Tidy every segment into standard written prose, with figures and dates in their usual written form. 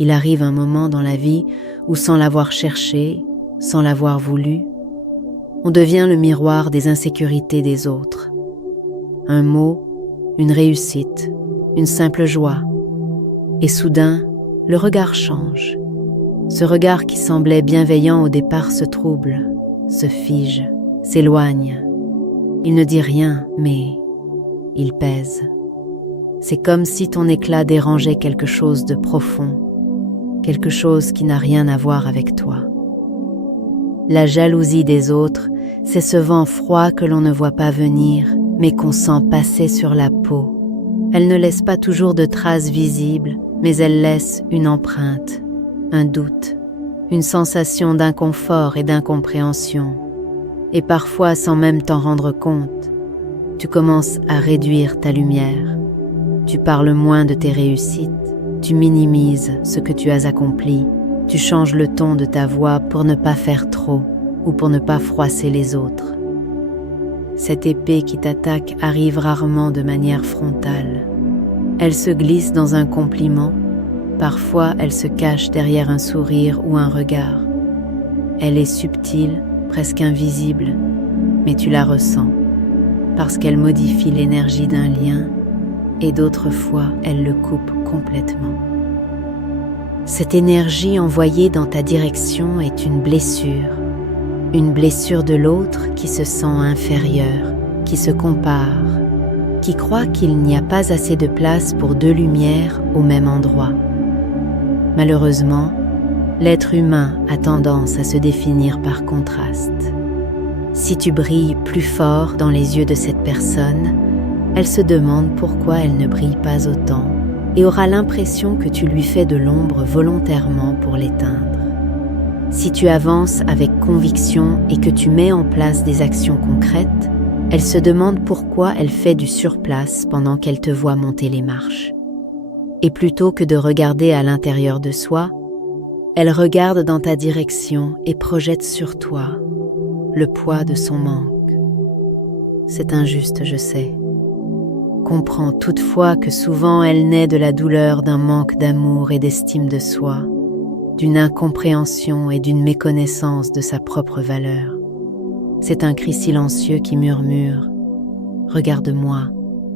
Il arrive un moment dans la vie où, sans l'avoir cherché, sans l'avoir voulu, on devient le miroir des insécurités des autres. Un mot, une réussite, une simple joie. Et soudain, le regard change. Ce regard qui semblait bienveillant au départ se trouble, se fige, s'éloigne. Il ne dit rien, mais il pèse. C'est comme si ton éclat dérangeait quelque chose de profond, quelque chose qui n'a rien à voir avec toi. La jalousie des autres, c'est ce vent froid que l'on ne voit pas venir, mais qu'on sent passer sur la peau. Elle ne laisse pas toujours de traces visibles, mais elle laisse une empreinte, un doute, une sensation d'inconfort et d'incompréhension. Et parfois, sans même t'en rendre compte, tu commences à réduire ta lumière. Tu parles moins de tes réussites, tu minimises ce que tu as accompli, tu changes le ton de ta voix pour ne pas faire trop ou pour ne pas froisser les autres. Cette épée qui t'attaque arrive rarement de manière frontale. Elle se glisse dans un compliment, parfois elle se cache derrière un sourire ou un regard. Elle est subtile, presque invisible, mais tu la ressens, parce qu'elle modifie l'énergie d'un lien, et d'autres fois elle le coupe complètement. Cette énergie envoyée dans ta direction est une blessure de l'autre qui se sent inférieur, qui se compare, qui croit qu'il n'y a pas assez de place pour deux lumières au même endroit. Malheureusement, l'être humain a tendance à se définir par contraste. Si tu brilles plus fort dans les yeux de cette personne, elle se demande pourquoi elle ne brille pas autant et aura l'impression que tu lui fais de l'ombre volontairement pour l'éteindre. Si tu avances avec conviction et que tu mets en place des actions concrètes, elle se demande pourquoi elle fait du surplace pendant qu'elle te voit monter les marches. Et plutôt que de regarder à l'intérieur de soi, elle regarde dans ta direction et projette sur toi le poids de son manque. C'est injuste, je sais. Comprends toutefois que souvent elle naît de la douleur d'un manque d'amour et d'estime de soi, d'une incompréhension et d'une méconnaissance de sa propre valeur. C'est un cri silencieux qui murmure « Regarde-moi,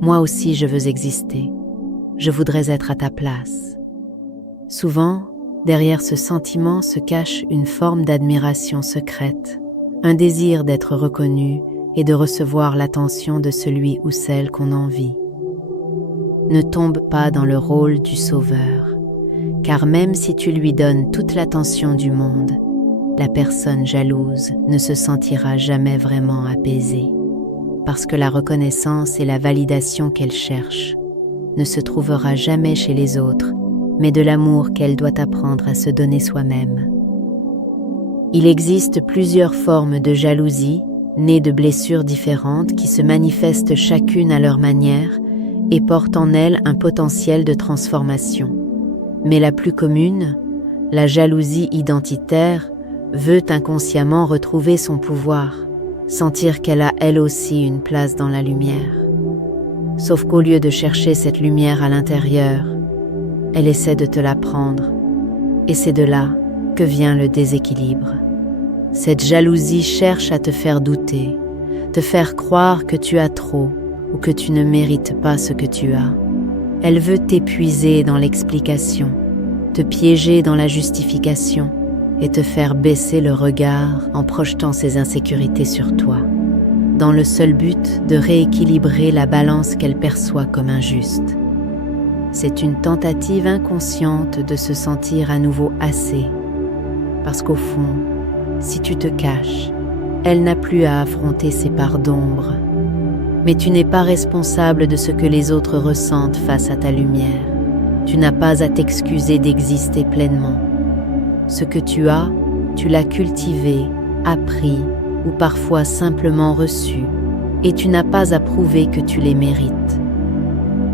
moi aussi je veux exister, je voudrais être à ta place. » Souvent, derrière ce sentiment se cache une forme d'admiration secrète, un désir d'être reconnu et de recevoir l'attention de celui ou celle qu'on envie. Ne tombe pas dans le rôle du sauveur, car même si tu lui donnes toute l'attention du monde, la personne jalouse ne se sentira jamais vraiment apaisée, parce que la reconnaissance et la validation qu'elle cherche ne se trouvera jamais chez les autres, mais de l'amour qu'elle doit apprendre à se donner soi-même. Il existe plusieurs formes de jalousie, nées de blessures différentes qui se manifestent chacune à leur manière et portent en elles un potentiel de transformation. Mais la plus commune, la jalousie identitaire, veut inconsciemment retrouver son pouvoir, sentir qu'elle a elle aussi une place dans la lumière. Sauf qu'au lieu de chercher cette lumière à l'intérieur, elle essaie de te la prendre, et c'est de là que vient le déséquilibre. Cette jalousie cherche à te faire douter, te faire croire que tu as trop ou que tu ne mérites pas ce que tu as. Elle veut t'épuiser dans l'explication, te piéger dans la justification et te faire baisser le regard en projetant ses insécurités sur toi, dans le seul but de rééquilibrer la balance qu'elle perçoit comme injuste. C'est une tentative inconsciente de se sentir à nouveau assez, parce qu'au fond, si tu te caches, elle n'a plus à affronter ses parts d'ombre. Mais tu n'es pas responsable de ce que les autres ressentent face à ta lumière. Tu n'as pas à t'excuser d'exister pleinement. Ce que tu as, tu l'as cultivé, appris ou parfois simplement reçu, et tu n'as pas à prouver que tu les mérites.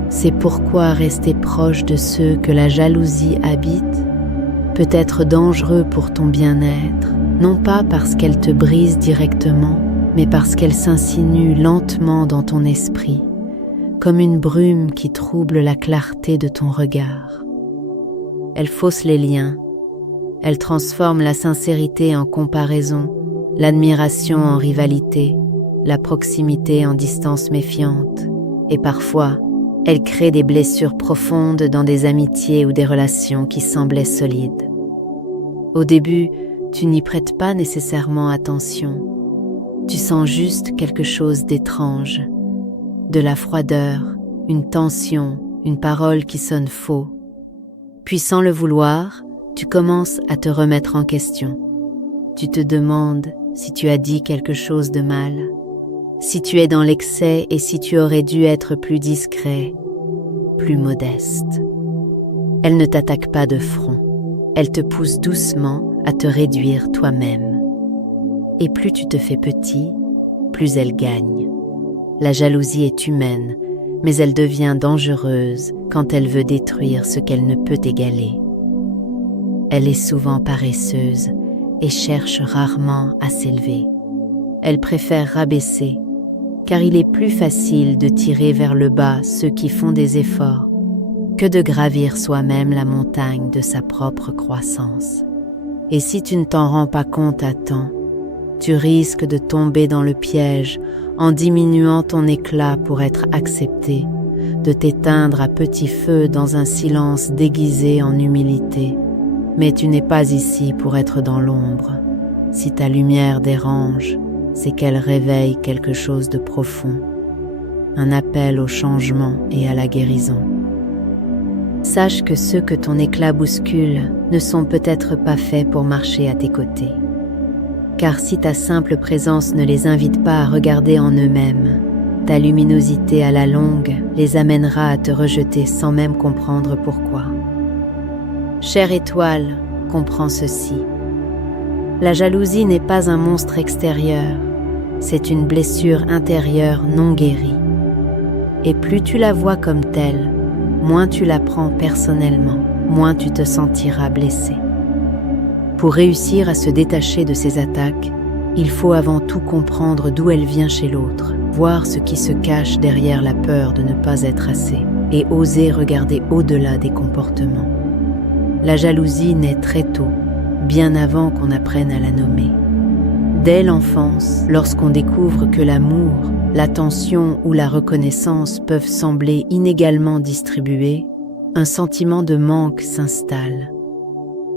C'est pourquoi rester proche de ceux que la jalousie habite peut être dangereux pour ton bien-être, non pas parce qu'elle te brise directement, mais parce qu'elle s'insinue lentement dans ton esprit, comme une brume qui trouble la clarté de ton regard. Elle fausse les liens. Elle transforme la sincérité en comparaison, l'admiration en rivalité, la proximité en distance méfiante. Et parfois, elle crée des blessures profondes dans des amitiés ou des relations qui semblaient solides. Au début, tu n'y prêtes pas nécessairement attention. Tu sens juste quelque chose d'étrange, de la froideur, une tension, une parole qui sonne faux. Puis sans le vouloir, tu commences à te remettre en question. Tu te demandes si tu as dit quelque chose de mal, si tu es dans l'excès et si tu aurais dû être plus discret, plus modeste. Elle ne t'attaque pas de front. Elle te pousse doucement à te réduire toi-même. Et plus tu te fais petit, plus elle gagne. La jalousie est humaine, mais elle devient dangereuse quand elle veut détruire ce qu'elle ne peut égaler. Elle est souvent paresseuse et cherche rarement à s'élever. Elle préfère rabaisser, car il est plus facile de tirer vers le bas ceux qui font des efforts que de gravir soi-même la montagne de sa propre croissance. Et si tu ne t'en rends pas compte à temps, tu risques de tomber dans le piège en diminuant ton éclat pour être accepté, de t'éteindre à petit feu dans un silence déguisé en humilité. Mais tu n'es pas ici pour être dans l'ombre. Si ta lumière dérange, c'est qu'elle réveille quelque chose de profond, un appel au changement et à la guérison. Sache que ceux que ton éclat bouscule ne sont peut-être pas faits pour marcher à tes côtés. Car si ta simple présence ne les invite pas à regarder en eux-mêmes, ta luminosité à la longue les amènera à te rejeter sans même comprendre pourquoi. Chère étoile, comprends ceci. La jalousie n'est pas un monstre extérieur, c'est une blessure intérieure non guérie. Et plus tu la vois comme telle, moins tu la prends personnellement, moins tu te sentiras blessé. Pour réussir à se détacher de ces attaques, il faut avant tout comprendre d'où elle vient chez l'autre, voir ce qui se cache derrière la peur de ne pas être assez, et oser regarder au-delà des comportements. La jalousie naît très tôt, bien avant qu'on apprenne à la nommer. Dès l'enfance, lorsqu'on découvre que l'amour, l'attention ou la reconnaissance peuvent sembler inégalement distribués, un sentiment de manque s'installe.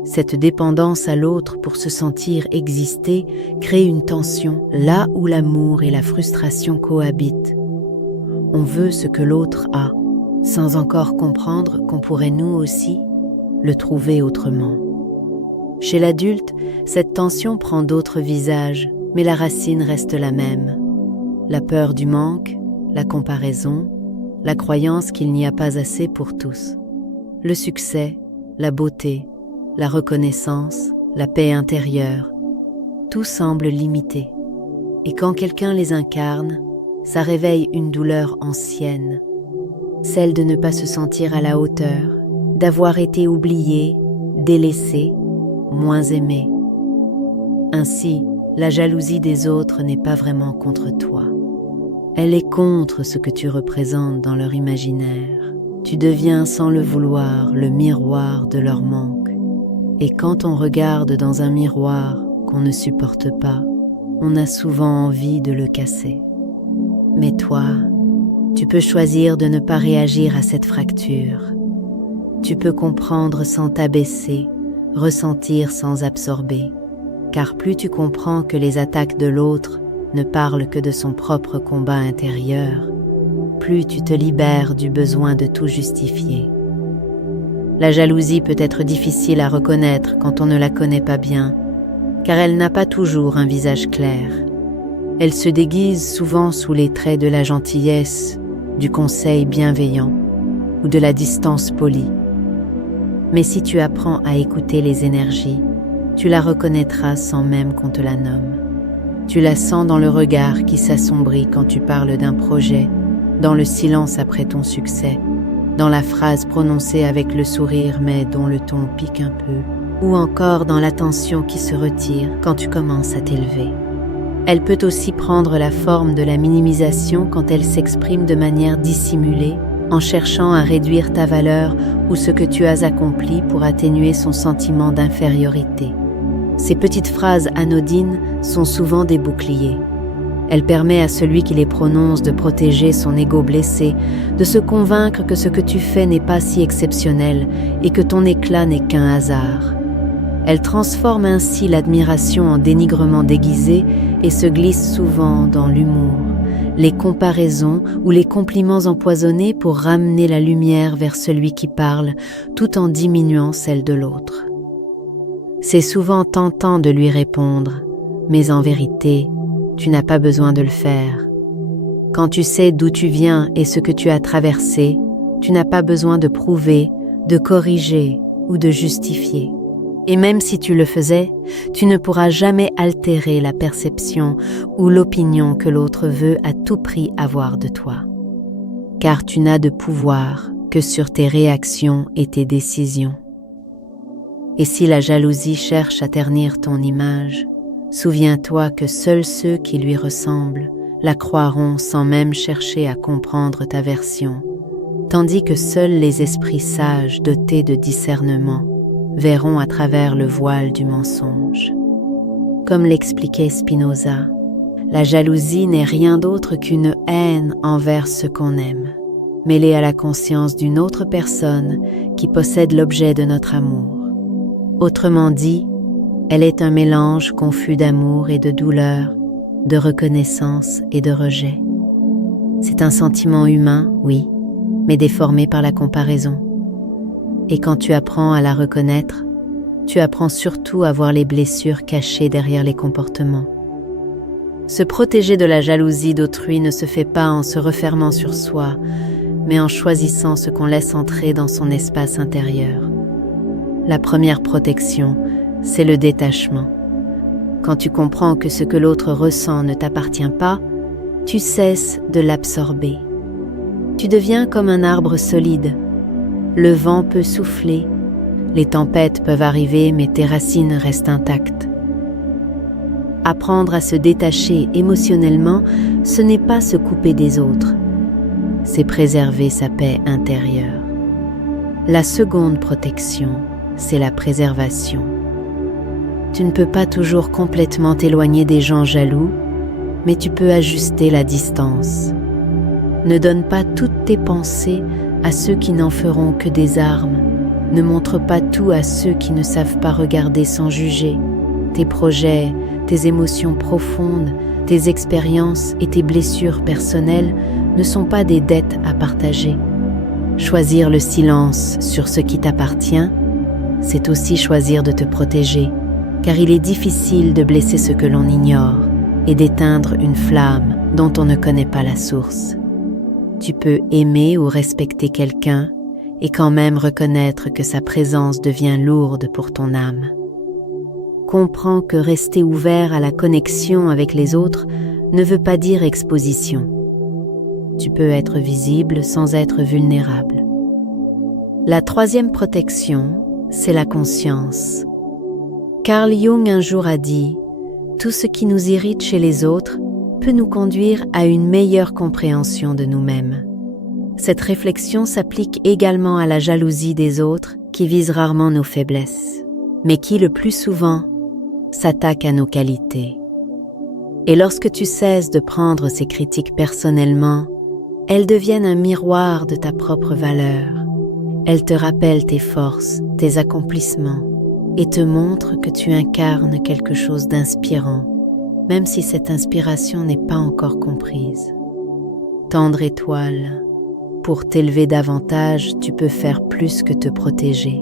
Cette dépendance à l'autre pour se sentir exister crée une tension là où l'amour et la frustration cohabitent. On veut ce que l'autre a, sans encore comprendre qu'on pourrait nous aussi le trouver autrement. Chez l'adulte, cette tension prend d'autres visages, mais la racine reste la même. La peur du manque, la comparaison, la croyance qu'il n'y a pas assez pour tous. Le succès, la beauté, la reconnaissance, la paix intérieure, tout semble limité. Et quand quelqu'un les incarne, ça réveille une douleur ancienne, celle de ne pas se sentir à la hauteur, d'avoir été oublié, délaissé, moins aimé. Ainsi, la jalousie des autres n'est pas vraiment contre toi. Elle est contre ce que tu représentes dans leur imaginaire. Tu deviens sans le vouloir le miroir de leur manque. Et quand on regarde dans un miroir qu'on ne supporte pas, on a souvent envie de le casser. Mais toi, tu peux choisir de ne pas réagir à cette fracture. Tu peux comprendre sans t'abaisser, ressentir sans absorber, car plus tu comprends que les attaques de l'autre ne parlent que de son propre combat intérieur, plus tu te libères du besoin de tout justifier. La jalousie peut être difficile à reconnaître quand on ne la connaît pas bien, car elle n'a pas toujours un visage clair. Elle se déguise souvent sous les traits de la gentillesse, du conseil bienveillant ou de la distance polie. Mais si tu apprends à écouter les énergies, tu la reconnaîtras sans même qu'on te la nomme. Tu la sens dans le regard qui s'assombrit quand tu parles d'un projet, dans le silence après ton succès, dans la phrase prononcée avec le sourire mais dont le ton pique un peu, ou encore dans l'attention qui se retire quand tu commences à t'élever. Elle peut aussi prendre la forme de la minimisation quand elle s'exprime de manière dissimulée, en cherchant à réduire ta valeur ou ce que tu as accompli pour atténuer son sentiment d'infériorité. Ces petites phrases anodines sont souvent des boucliers. Elle permet à celui qui les prononce de protéger son ego blessé, de se convaincre que ce que tu fais n'est pas si exceptionnel et que ton éclat n'est qu'un hasard. Elle transforme ainsi l'admiration en dénigrement déguisé et se glisse souvent dans l'humour, les comparaisons ou les compliments empoisonnés pour ramener la lumière vers celui qui parle, tout en diminuant celle de l'autre. C'est souvent tentant de lui répondre, mais en vérité, tu n'as pas besoin de le faire. Quand tu sais d'où tu viens et ce que tu as traversé, tu n'as pas besoin de prouver, de corriger ou de justifier. Et même si tu le faisais, tu ne pourras jamais altérer la perception ou l'opinion que l'autre veut à tout prix avoir de toi. Car tu n'as de pouvoir que sur tes réactions et tes décisions. Et si la jalousie cherche à ternir ton image, souviens-toi que seuls ceux qui lui ressemblent la croiront sans même chercher à comprendre ta version, tandis que seuls les esprits sages dotés de discernement verront à travers le voile du mensonge. Comme l'expliquait Spinoza, la jalousie n'est rien d'autre qu'une haine envers ce qu'on aime, mêlée à la conscience d'une autre personne qui possède l'objet de notre amour. Autrement dit, elle est un mélange confus d'amour et de douleur, de reconnaissance et de rejet. C'est un sentiment humain, oui, mais déformé par la comparaison. Et quand tu apprends à la reconnaître, tu apprends surtout à voir les blessures cachées derrière les comportements. Se protéger de la jalousie d'autrui ne se fait pas en se refermant sur soi, mais en choisissant ce qu'on laisse entrer dans son espace intérieur. La première protection, c'est le détachement. Quand tu comprends que ce que l'autre ressent ne t'appartient pas, tu cesses de l'absorber. Tu deviens comme un arbre solide. Le vent peut souffler, les tempêtes peuvent arriver, mais tes racines restent intactes. Apprendre à se détacher émotionnellement, ce n'est pas se couper des autres, c'est préserver sa paix intérieure. La seconde protection, c'est la préservation. Tu ne peux pas toujours complètement t'éloigner des gens jaloux, mais tu peux ajuster la distance. Ne donne pas toutes tes pensées à ceux qui n'en feront que des armes. Ne montre pas tout à ceux qui ne savent pas regarder sans juger. Tes projets, tes émotions profondes, tes expériences et tes blessures personnelles ne sont pas des dettes à partager. Choisir le silence sur ce qui t'appartient, c'est aussi choisir de te protéger, car il est difficile de blesser ce que l'on ignore et d'éteindre une flamme dont on ne connaît pas la source. Tu peux aimer ou respecter quelqu'un et quand même reconnaître que sa présence devient lourde pour ton âme. Comprends que rester ouvert à la connexion avec les autres ne veut pas dire exposition. Tu peux être visible sans être vulnérable. La troisième protection, c'est la conscience. Carl Jung un jour a dit « Tout ce qui nous irrite chez les autres peut nous conduire à une meilleure compréhension de nous-mêmes. » Cette réflexion s'applique également à la jalousie des autres qui vise rarement nos faiblesses, mais qui le plus souvent s'attaque à nos qualités. Et lorsque tu cesses de prendre ces critiques personnellement, elles deviennent un miroir de ta propre valeur. Elles te rappellent tes forces, tes accomplissements, et te montrent que tu incarnes quelque chose d'inspirant, même si cette inspiration n'est pas encore comprise. Tendre étoile, pour t'élever davantage, tu peux faire plus que te protéger.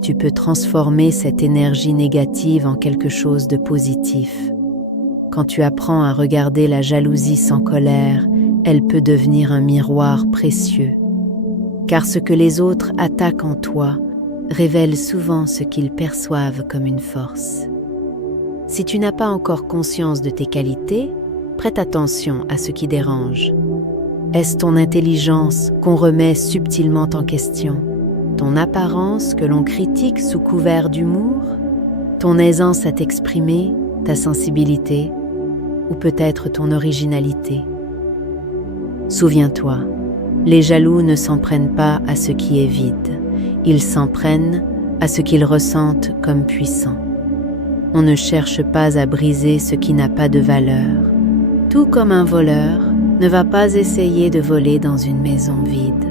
Tu peux transformer cette énergie négative en quelque chose de positif. Quand tu apprends à regarder la jalousie sans colère, elle peut devenir un miroir précieux. Car ce que les autres attaquent en toi révèle souvent ce qu'ils perçoivent comme une force. Si tu n'as pas encore conscience de tes qualités, prête attention à ce qui dérange. Est-ce ton intelligence qu'on remet subtilement en question? Ton apparence que l'on critique sous couvert d'humour? Ton aisance à t'exprimer, ta sensibilité, ou peut-être ton originalité? Souviens-toi, Les jaloux ne s'en prennent pas à ce qui est vide, ils s'en prennent à ce qu'ils ressentent comme puissant. On ne cherche pas à briser ce qui n'a pas de valeur, tout comme un voleur ne va pas essayer de voler dans une maison vide.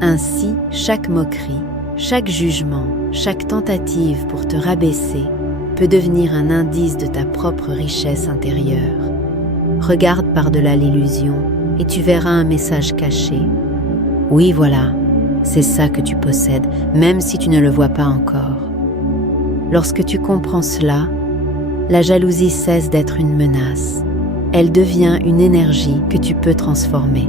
Ainsi, chaque moquerie, chaque jugement, chaque tentative pour te rabaisser peut devenir un indice de ta propre richesse intérieure. Regarde par-delà l'illusion et tu verras un message caché. Oui, voilà, c'est ça que tu possèdes, même si tu ne le vois pas encore. Lorsque tu comprends cela, la jalousie cesse d'être une menace. Elle devient une énergie que tu peux transformer.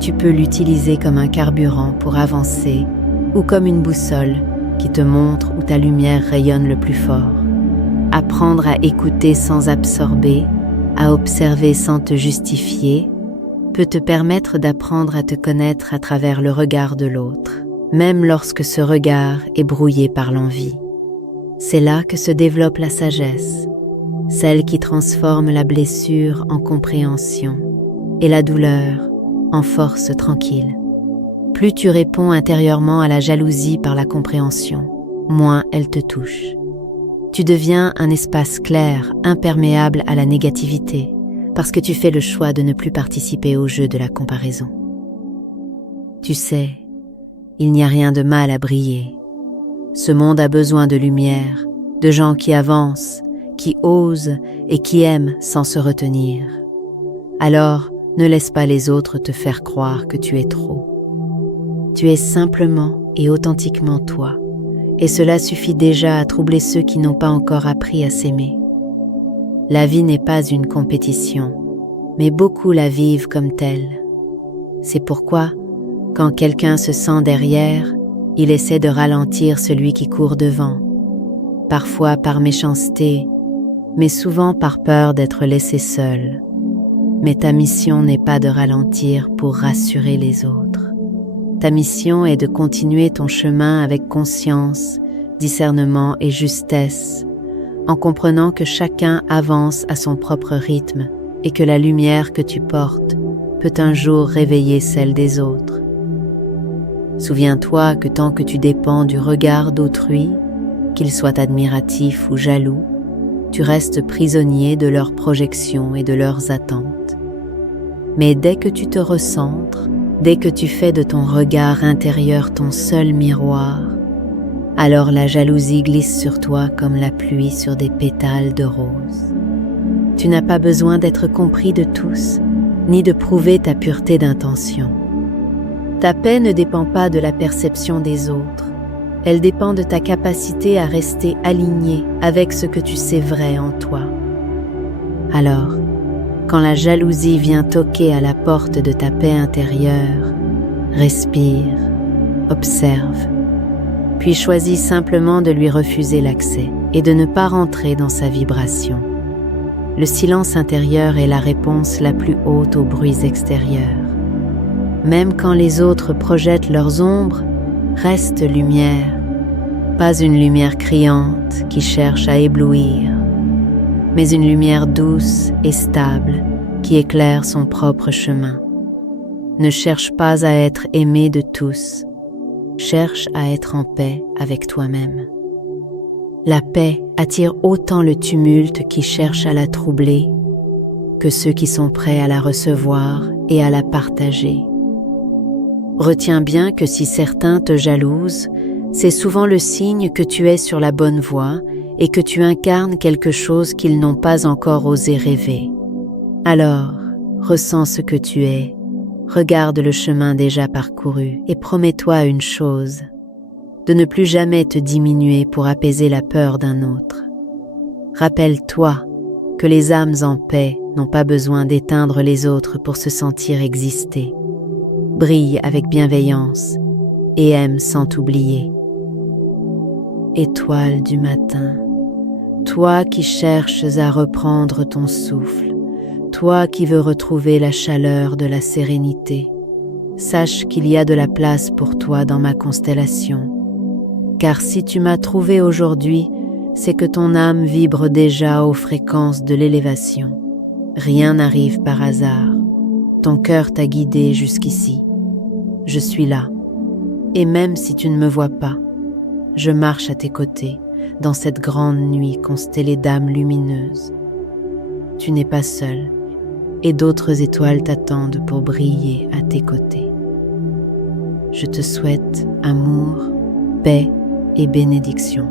Tu peux l'utiliser comme un carburant pour avancer ou comme une boussole qui te montre où ta lumière rayonne le plus fort. Apprendre à écouter sans absorber, à observer sans te justifier, peut te permettre d'apprendre à te connaître à travers le regard de l'autre, même lorsque ce regard est brouillé par l'envie. C'est là que se développe la sagesse, celle qui transforme la blessure en compréhension et la douleur en force tranquille. Plus tu réponds intérieurement à la jalousie par la compréhension, moins elle te touche. Tu deviens un espace clair, imperméable à la négativité, parce que tu fais le choix de ne plus participer au jeu de la comparaison. Tu sais, il n'y a rien de mal à briller. Ce monde a besoin de lumière, de gens qui avancent, qui osent et qui aiment sans se retenir. Alors, ne laisse pas les autres te faire croire que tu es trop. Tu es simplement et authentiquement toi, et cela suffit déjà à troubler ceux qui n'ont pas encore appris à s'aimer. La vie n'est pas une compétition, mais beaucoup la vivent comme telle. C'est pourquoi, quand quelqu'un se sent derrière, il essaie de ralentir celui qui court devant, parfois par méchanceté, mais souvent par peur d'être laissé seul. Mais ta mission n'est pas de ralentir pour rassurer les autres. Ta mission est de continuer ton chemin avec conscience, discernement et justesse, en comprenant que chacun avance à son propre rythme et que la lumière que tu portes peut un jour réveiller celle des autres. Souviens-toi que tant que tu dépends du regard d'autrui, qu'il soit admiratif ou jaloux, tu restes prisonnier de leurs projections et de leurs attentes. Mais dès que tu te recentres, dès que tu fais de ton regard intérieur ton seul miroir, alors la jalousie glisse sur toi comme la pluie sur des pétales de rose. Tu n'as pas besoin d'être compris de tous, ni de prouver ta pureté d'intention. Ta paix ne dépend pas de la perception des autres, elle dépend de ta capacité à rester aligné avec ce que tu sais vrai en toi. Alors, quand la jalousie vient toquer à la porte de ta paix intérieure, respire, observe, puis choisis simplement de lui refuser l'accès et de ne pas rentrer dans sa vibration. Le silence intérieur est la réponse la plus haute aux bruits extérieurs. Même quand les autres projettent leurs ombres, reste lumière, pas une lumière criante qui cherche à éblouir, mais une lumière douce et stable qui éclaire son propre chemin. Ne cherche pas à être aimé de tous, cherche à être en paix avec toi-même. La paix attire autant le tumulte qui cherche à la troubler que ceux qui sont prêts à la recevoir et à la partager. Retiens bien que si certains te jalousent, c'est souvent le signe que tu es sur la bonne voie et que tu incarnes quelque chose qu'ils n'ont pas encore osé rêver. Alors, ressens ce que tu es, regarde le chemin déjà parcouru et promets-toi une chose, de ne plus jamais te diminuer pour apaiser la peur d'un autre. Rappelle-toi que les âmes en paix n'ont pas besoin d'éteindre les autres pour se sentir exister. Brille avec bienveillance et aime sans t'oublier. Étoile du matin, toi qui cherches à reprendre ton souffle, toi qui veux retrouver la chaleur de la sérénité, sache qu'il y a de la place pour toi dans ma constellation. Car si tu m'as trouvé aujourd'hui, c'est que ton âme vibre déjà aux fréquences de l'élévation. Rien n'arrive par hasard. Ton cœur t'a guidé jusqu'ici. Je suis là. Et même si tu ne me vois pas, je marche à tes côtés dans cette grande nuit constellée d'âmes lumineuses. Tu n'es pas seul, et d'autres étoiles t'attendent pour briller à tes côtés. Je te souhaite amour, paix et bénédiction.